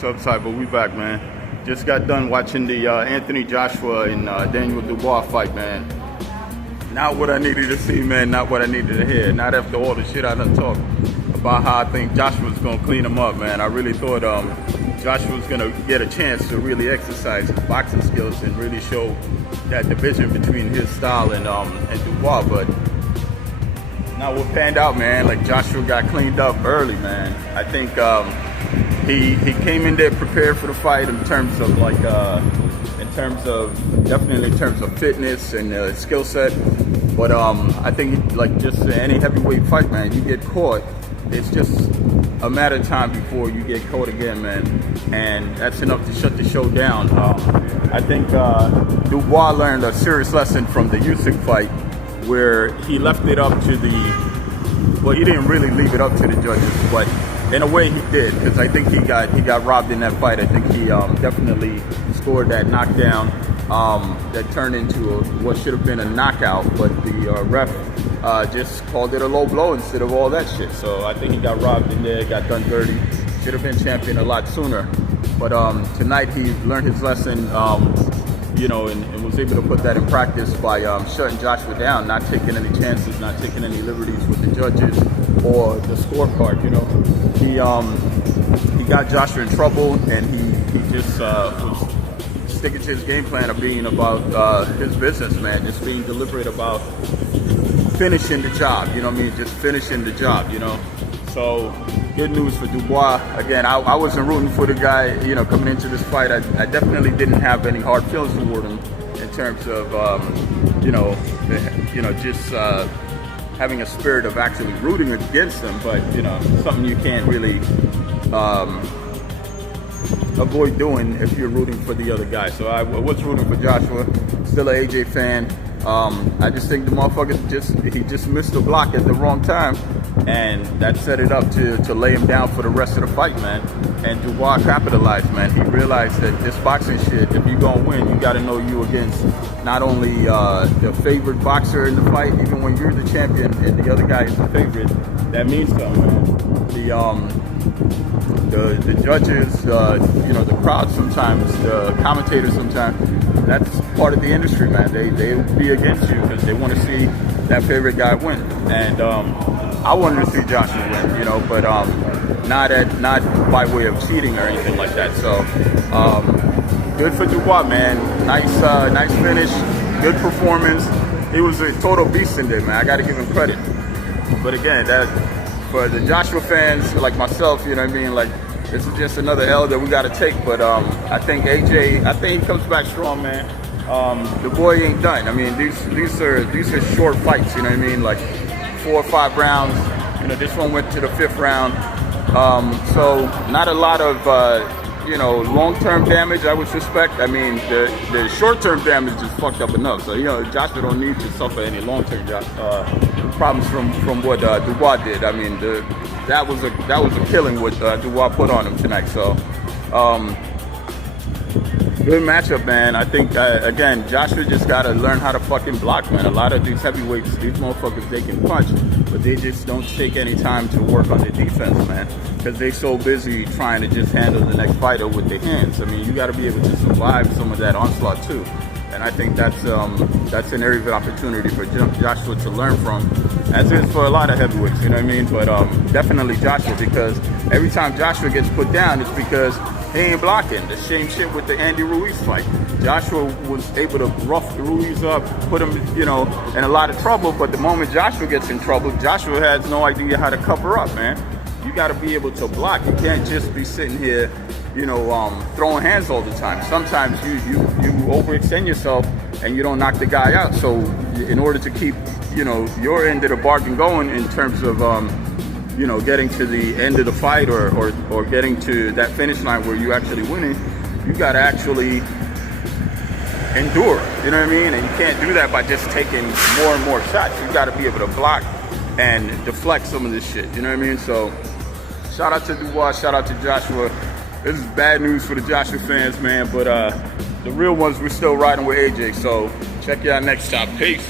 What's up, CYBORG? We back, man. Just got done watching the Anthony Joshua and Daniel Dubois fight, man. Not what I needed to see, man. Not what I needed to hear. Not after all the shit I done talked about how I think Joshua's gonna clean him up, man. I really thought Joshua's gonna get a chance to really exercise his boxing skills and really show that division between his style and Dubois, but not what panned out, man. Like, Joshua got cleaned up early, man. I think he came in there prepared for the fight in terms of definitely in terms of fitness and skill set. But I think like just any heavyweight fight, man, you get caught, it's just a matter of time before you get caught again, man. And that's enough to shut the show down. I think Dubois learned a serious lesson from the Usyk fight, where he left it up to well, he didn't really leave it up to the judges, but in a way he did, because I think he got robbed in that fight. I think he definitely scored that knockdown that turned into what should have been a knockout, but the ref just called it a low blow instead of all that shit. So I think he got robbed in there, got done dirty. Should have been champion a lot sooner. But tonight he learned his lesson, and was able to put that in practice by shutting Joshua down, not taking any chances, not taking any liberties with the judges or the scorecard. He got Joshua in trouble, and he just was sticking to his game plan of being about his business, man, just being deliberate about finishing the job, just finishing the job, So good news for Dubois. Again, I wasn't rooting for the guy, coming into this fight. I definitely didn't have any hard feelings toward him in terms of, just having a spirit of actually rooting against him. But, something you can't really avoid doing if you're rooting for the other guy. So I was rooting for Joshua, still an AJ fan. I just think the motherfucker just missed the block at the wrong time, and that set it up to lay him down for the rest of the fight, man. And Dubois capitalized, man. He realized that this boxing shit, if you're gonna win, you gotta know you against not only the favorite boxer in the fight, even when you're the champion and the other guy is the favorite, that means something, man. The judges, the crowd sometimes, the commentators sometimes, that's part of the industry, man. They'll be against you because they want to see that favorite guy win. And I wanted to see Joshua win, but not by way of cheating or anything like that. So good for Dubois, man. Nice finish, good performance. He was a total beast in there, man. I got to give him credit. But again, for the Joshua fans like myself, like, this is just another L that we got to take. But I think AJ, he comes back strong, man. The boy ain't done. I mean, these are short fights, like 4 or 5 rounds. This one went to the 5th round. So not a lot of long-term damage, I would suspect. I mean, the short-term damage is fucked up enough. So Joshua don't need to suffer any long-term problems from what Dubois did. I mean, that was a killing what Dubois put on him tonight. So good matchup, man. I think again, Joshua just gotta learn how to fucking block, man. A lot of these heavyweights, these motherfuckers, they can punch, but they just don't take any time to work on their defense, man, because they so busy trying to just handle the next fighter with their hands. I mean, you got to be able to survive some of that onslaught too. And I think that's an area of opportunity for Joshua to learn from, as is for a lot of heavyweights, But definitely Joshua, because every time Joshua gets put down, it's because he ain't blocking. The same shit with the Andy Ruiz fight. Joshua was able to rough Ruiz up, put him, in a lot of trouble. But the moment Joshua gets in trouble, Joshua has no idea how to cover up, man. You got to be able to block. You can't just be sitting here, throwing hands all the time. Sometimes you overextend yourself and you don't knock the guy out. So in order to keep, your end of the bargain going in terms of, getting to the end of the fight or getting to that finish line where you actually winning, you got to actually endure, And you can't do that by just taking more and more shots. You got to be able to block and deflect some of this shit, So shout out to Dubois, shout out to Joshua. This is bad news for the Joshua fans, man, but the real ones, we're still riding with AJ. So check you out next time. Peace.